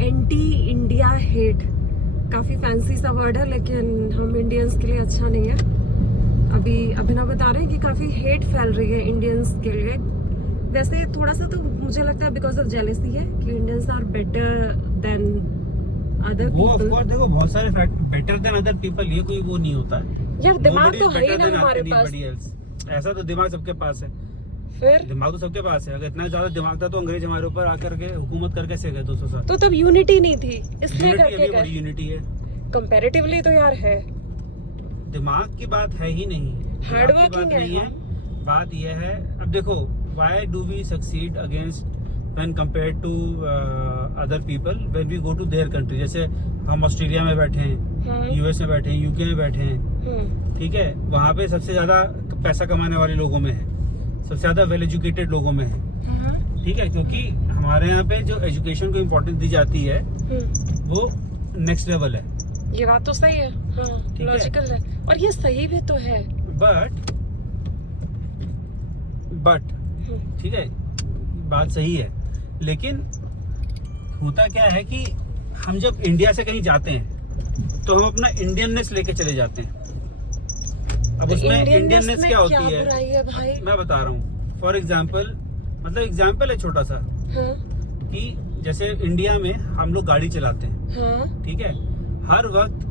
Anti India hate, काफी fancy सा word है लेकिन हम इंडियंस के लिए अच्छा नहीं है। अभी अभिनव बता रहे हैं कि काफी हेट फैल रही है इंडियंस के लिए। वैसे थोड़ा सा तो मुझे लगता है बिकॉज ऑफ जेलेसी है कि Indians are better than other वो ऑफ पीपल। कोर्स देखो बहुत सारे fact better than other people, ये कोई वो नहीं होता है यार दिमाग तो है ही better ना than हमारे anybody पास। else। ऐसा तो दिमाग सबके पास है, फिर दिमाग तो सबके पास है। अगर इतना ज्यादा दिमाग था तो अंग्रेज हमारे ऊपर आकर के हुकूमत करके से गए 200 साल। तो तब यूनिटी नहीं थी इसलिए यूनिटी करके अभी बड़ी गए। यूनिटी है, कंपैरेटिवली तो यार है। दिमाग की बात है ही नहीं, हार्ड दिमाग की बात वर्किंग नहीं है है। बात यह है, अब देखो why do we succeed against when compared to other people when we go to their country. जैसे हम ऑस्ट्रेलिया में बैठे हैं, यूएस में बैठे हैं, यूके में बैठे हैं, ठीक है, वहाँ पे सबसे ज्यादा पैसा कमाने वाले लोगों में है, सबसे ज्यादा वेल एजुकेटेड लोगों में है, ठीक है, क्योंकि हमारे यहाँ पे जो एजुकेशन को इम्पोर्टेंस दी जाती है वो नेक्स्ट लेवल है। ये बात तो सही है, हाँ, ठीक है। लॉजिकल है और ये सही भी तो है। बट ठीक है, बात सही है, लेकिन होता क्या है कि हम जब इंडिया से कहीं जाते हैं तो हम अपना इंडियननेस लेके चले जाते हैं। अब उसमें इंडियननेस क्या होती है, बुराई है भाई? मैं बता रहा हूँ। फॉर एग्जाम्पल, मतलब एग्जाम्पल है छोटा सा, हाँ, कि जैसे इंडिया में हम लोग गाड़ी चलाते हैं, हाँ, ठीक है, हर वक्त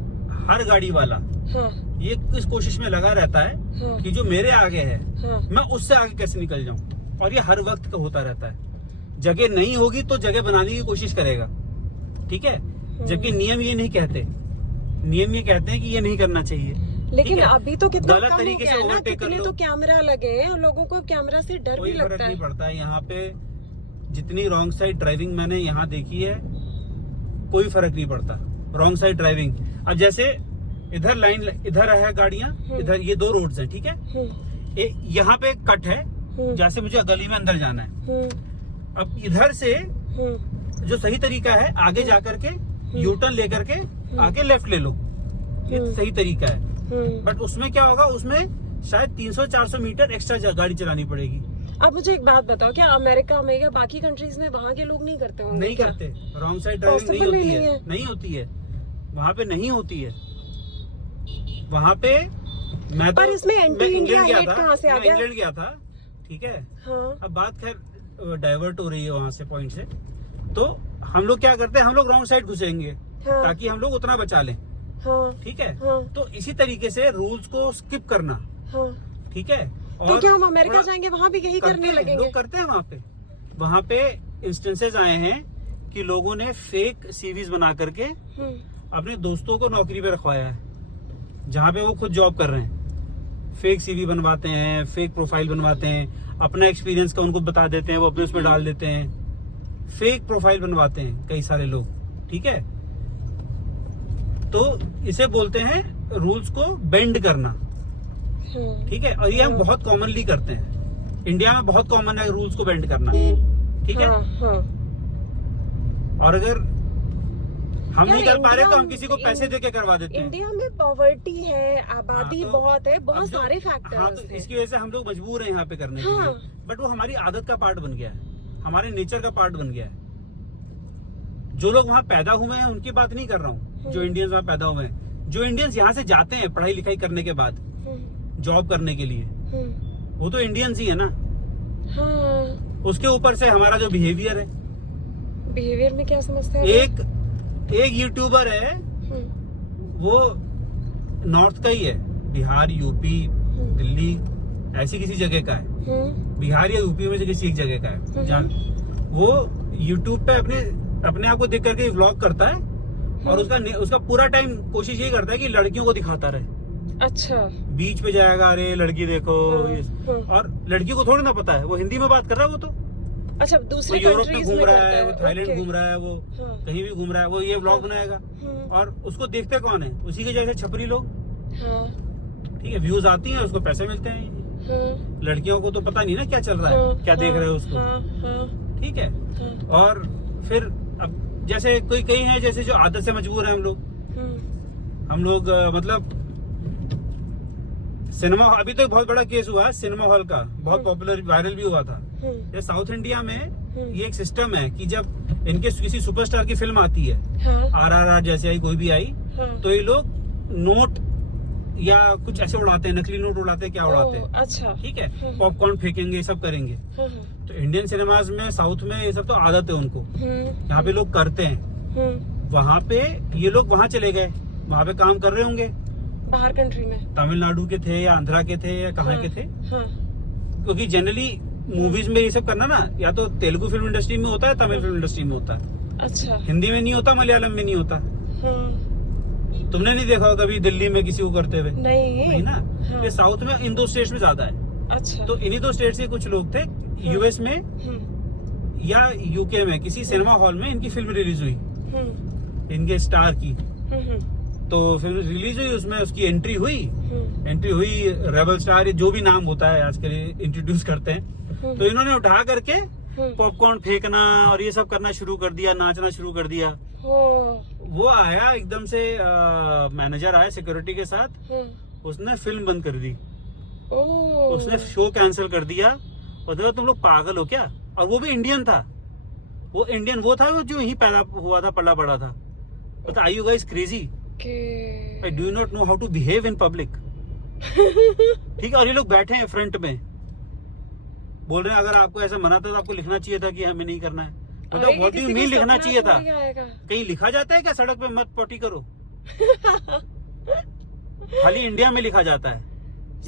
हर गाड़ी वाला हाँ, ये इस कोशिश में लगा रहता है हाँ, कि जो मेरे आगे है हाँ, मैं उससे आगे कैसे निकल जाऊं, और ये हर वक्त का होता रहता है। जगह नहीं होगी तो जगह बनाने की कोशिश करेगा, ठीक है, जबकि नियम ये नहीं कहते, नियम ये कहते हैं कि ये नहीं करना चाहिए। लेकिन अभी तो कितना गलत कम हो तरीके गया से है ना, ओवरटेक कर कितने लो, तो कैमरा लगे हैं और लोगों को कैमरा से डर कोई भी फर्क लगता नहीं है। पड़ता है। यहाँ पे जितनी रॉन्ग साइड ड्राइविंग मैंने यहाँ देखी है, कोई फर्क नहीं पड़ता रॉन्ग साइड ड्राइविंग। अब जैसे इधर लाइन, इधर है गाड़ियां, इधर ये दो रोड्स हैं, ठीक है, यहाँ पे एक कट है जैसे मुझे गली में अंदर जाना है। अब इधर से जो सही तरीका है आगे जाकर के यू टर्न लेकर के आगे लेफ्ट ले लो, ये सही तरीका है। बट उसमें क्या होगा, उसमें शायद 300-400 मीटर एक्स्ट्रा गाड़ी चलानी पड़ेगी। अब मुझे एक बात बताओ, क्या अमेरिका में या बाकी कंट्रीज में वहाँ के लोग नहीं करते होंगे? नहीं क्या? करते, रॉन्ग साइड ड्राइविंग नहीं Possible होती ही है, नहीं है। नहीं होती है वहाँ पे, नहीं होती है वहाँ पे। मैं तो पर इसमें एंटी इंडिया हेट कहाँ से आ गया? इंग्लैंड गया था, ठीक है, हाँ, अब बात खैर डाइवर्ट हो रही है वहां से पॉइंट से। तो हम लोग क्या करते हैं, हम लोग रॉन्ग साइड घुसेंगे हाँ, ताकि हम लोग उतना बचा लें, हाँ, ठीक है। हाँ, तो इसी तरीके से रूल्स को स्किप करना, हाँ। ठीक है। तो क्या हम अमेरिका थोड़ा जाएंगे वहाँ भी यही करने लगेंगे? लोग करते हैं वहाँ पे इंस्टेंसेस आए हैं कि लोगों ने फेक सीवीज बना करके अपने दोस्तों को नौकरी पे रखवाया है, जहाँ पे वो खुद जॉब कर रहे हैं। फेक सीवी बनवाते हैं, फेक प्रोफाइल बनवाते हैं, अपना एक्सपीरियंस का उनको बता देते हैं, वो अपने उसमें डाल देते हैं, फेक प्रोफाइल बनवाते हैं कई सारे लोग, ठीक है। तो इसे बोलते हैं रूल्स को बेंड करना, ठीक है, और ये हम बहुत कॉमनली करते हैं। इंडिया में बहुत कॉमन है रूल्स को बेंड करना, ठीक है। हाँ, हाँ। और अगर हम यार नहीं कर पा रहे तो हम इंडिया- किसी को पैसे दे के करवा देते हैं। इंडिया में पॉवर्टी है, आबादी हाँ, तो बहुत है, बहुत अब जो- सारे हाँ, फैक्टर्स तो हैं। इसकी वजह से हम लोग मजबूर हैं यहाँ पे करने के हाँ। लिए, बट वो हमारी आदत का पार्ट बन गया है, हमारे नेचर का पार्ट बन गया है। जो लोग वहाँ पैदा हुए हैं उनकी बात नहीं कर रहा हूँ, जो इंडियंस वहाँ पैदा हुए हैं, जो इंडियंस यहाँ से जाते हैं पढ़ाई लिखाई करने के बाद जॉब करने के लिए, वो तो इंडियंस ही है ना। हाँ, उसके ऊपर से हमारा जो बिहेवियर है, बिहेवियर में क्या समस्या है? एक यूट्यूबर है, वो नॉर्थ का ही है, बिहार, यूपी, दिल्ली, ऐसी किसी जगह का है, बिहार या यूपी में से किसी एक जगह का है, जहाँ वो यूट्यूब पे अपने आप को देख करके व्लॉग करता है, और उसका पूरा टाइम कोशिश यही करता है कि लड़कियों को दिखाता रहे। अच्छा, बीच पे जाएगा, अरे लड़की देखो, और लड़की को थोड़ी ना पता है, वो हिंदी में बात कर रहा है, वो तो अच्छा वो दूसरे यूरोप में कंट्रीज घूम में रहा करता है, वो थाईलैंड घूम रहा है, वो हाँ। कहीं भी घूम रहा है, वो ये व्लॉग बनाएगा, और उसको देखते कौन है, उसी के जैसे छपरी लोग, हाँ, ठीक है, व्यूज आती हैं, उसको पैसे मिलते हैं। हाँ, लड़कियों को तो पता नहीं ना क्या चल रहा है, क्या देख रहे हैं उसको, हाँ, हाँ, ठीक है। हाँ, और फिर अब जैसे कोई कई हैं जैसे जो आदत से मजबूर है, हम लोग मतलब सिनेमा, अभी तो बहुत बड़ा केस हुआ है सिनेमा हॉल का, बहुत पॉपुलर वायरल भी हुआ था। जैसे साउथ इंडिया में ये एक सिस्टम है कि जब इनके किसी सुपरस्टार की फिल्म आती है, हाँ, RRR जैसे आई, कोई भी आई, हाँ, तो ये लोग नोट या कुछ ऐसे उड़ाते हैं, नकली नोट उड़ाते हैं, क्या उड़ाते हैं, अच्छा, ठीक है, हाँ। पॉपकॉर्न फेंकेंगे, ये सब करेंगे। हाँ, हाँ, तो इंडियन सिनेमाज में, साउथ में ये सब तो आदत है उनको, यहाँ पे लोग करते हैं। वहाँ पे ये लोग वहाँ चले गए, वहाँ पे काम कर रहे होंगे, बाहर कंट्री में, तमिलनाडु के थे या आंध्रा के थे या कहाँ हाँ, के थे, हाँ, क्योंकि जनरली मूवीज में ये सब करना ना या तो तेलुगु फिल्म इंडस्ट्री में होता है, तमिल फिल्म इंडस्ट्री में होता है, अच्छा, हिंदी में नहीं होता, मलयालम में नहीं होता। हाँ, तुमने नहीं देखा होगा कभी दिल्ली में किसी को करते हुए? नहीं ना, हाँ, ये साउथ में इन दो स्टेट्स में ज्यादा है। अच्छा, तो इन्हीं दो स्टेट से कुछ लोग थे, यूएस में या यूके में किसी सिनेमा हॉल में इनकी फिल्म रिलीज हुई, इनके स्टार की। तो फिल्म रिलीज हुई, उसमें उसकी एंट्री हुई, रेबल स्टार, जो भी नाम होता है आजकल इंट्रोड्यूस करते हैं। तो इन्होंने उठा करके पॉपकॉर्न फेंकना और ये सब करना शुरू कर दिया, नाचना शुरू कर दिया। वो आया एकदम से, मैनेजर आया सिक्योरिटी के साथ, उसने फिल्म बंद कर दी, उसने शो कैंसिल कर दिया और देखो तुम लोग पागल हो क्या। और वो भी इंडियन था, वो इंडियन वो था जो यही पैदा हुआ था, पला बड़ा था। बता, are you guys crazy? I do not know how to behave in public. ठीक है, और ये लोग बैठे हैं फ्रंट में, बोल रहे हैं अगर आपको ऐसा मना था तो आपको लिखना चाहिए था कि हमें नहीं करना है। मतलब व्हाट डू यू मीन लिखना चाहिए था? कहीं लिखा जाता है क्या सड़क पे मत पोटी करो? खाली इंडिया में लिखा जाता है,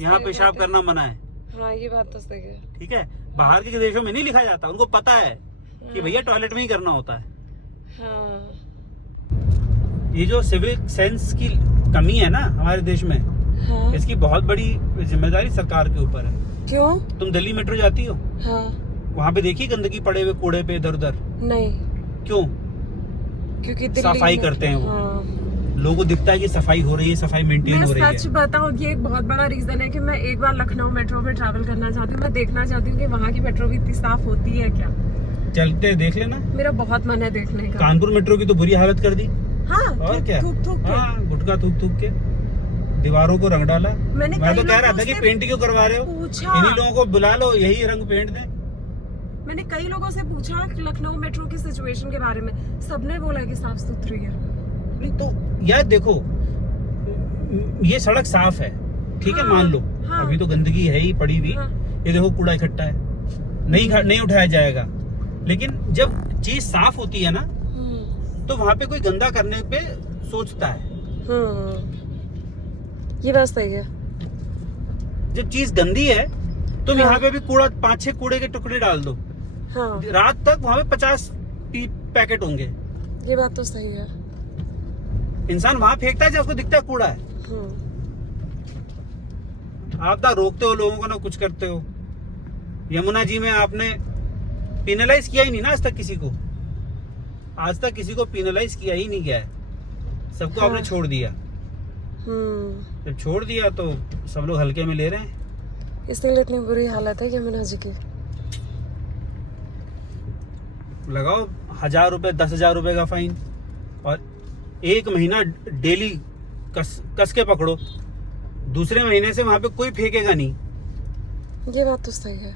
यहाँ पेशाब करना मना है। हाँ, ये बात तो सही है। ठीक है, बाहर के देशों में नहीं लिखा जाता, उनको पता है कि भैया टॉयलेट में ही करना होता है। हाँ, ये जो सिविक सेंस की कमी है ना हमारे देश में, हाँ, इसकी बहुत बड़ी जिम्मेदारी सरकार के ऊपर है। क्यों? तुम दिल्ली मेट्रो जाती हो, हाँ, वहाँ पे देखी गंदगी पड़े हुए कूड़े पे इधर उधर? नहीं, क्यों? क्योंकि दिल्ली सफाई में- करते हैं वो, हाँ। लोगों को दिखता है कि सफाई हो रही है, सफाई मेंटेन हो रही मैं सच है। बताऊं, ये एक बहुत बड़ा रीजन है कि मैं एक बार लखनऊ मेट्रो में ट्रैवल करना चाहती हूँ। मैं देखना चाहती हूँ कि वहाँ की मेट्रो भी इतनी साफ होती है क्या। चलते देख लेना। मेरा बहुत मन है देखने का। कानपुर मेट्रो की तो बुरी हालत कर दी। हाँ, और क्या, थूक थूक के। हाँ, गुटखा थूक थूक के दीवारों को रंग डाला। मैं तो कह रहा था कि पेंट क्यों करवा रहे हो, पूछा, इन्हीं लोगों को बुला लो, यही रंग पेंट दें। मैंने कई लोगों से पूछा लखनऊ मेट्रो की सिचुएशन के बारे में, सबने बोला कि साफ सुथरी है। नहीं तो यार देखो, ये सड़क साफ है, ठीक है, हाँ, मान लो, हाँ, अभी तो गंदगी है ही पड़ी हुई। हाँ, ये देखो कूड़ा इकट्ठा है, नहीं उठाया जाएगा। लेकिन जब चीज साफ होती है ना, तो वहां पे कोई गंदा करने पे सोचता है। ये बात सही है। जब चीज गंदी है तुम हाँ। यहाँ पे भी कूड़ा 5-6 कूड़े के टुकड़े डाल दो, हाँ, रात तक वहां पे 50 पैकेट होंगे। ये बात तो सही है। इंसान वहां फेंकता है जब उसको दिखता है कूड़ा है। आप ना रोकते हो लोगों को, ना कुछ करते हो। यमुना जी में आपने पिनलाइज किया ही नहीं ना आज तक किसी को, आज तक किसी को पिनलाइज किया ही नहीं गया है, सबको हाँ। आपने छोड़ दिया। जब छोड़ दिया तो सब लोग हल्के में ले रहे हैं। इसलिए इतनी बुरी हालत है यमुना जी की। लगाओ 1000 रुपए, 10,000 रुपए का फाइन और 1 महीना डेली कस के पकड़ो। दूसरे महीने से वहां पे कोई फेंकेगा नहीं। ये बात तो सही है।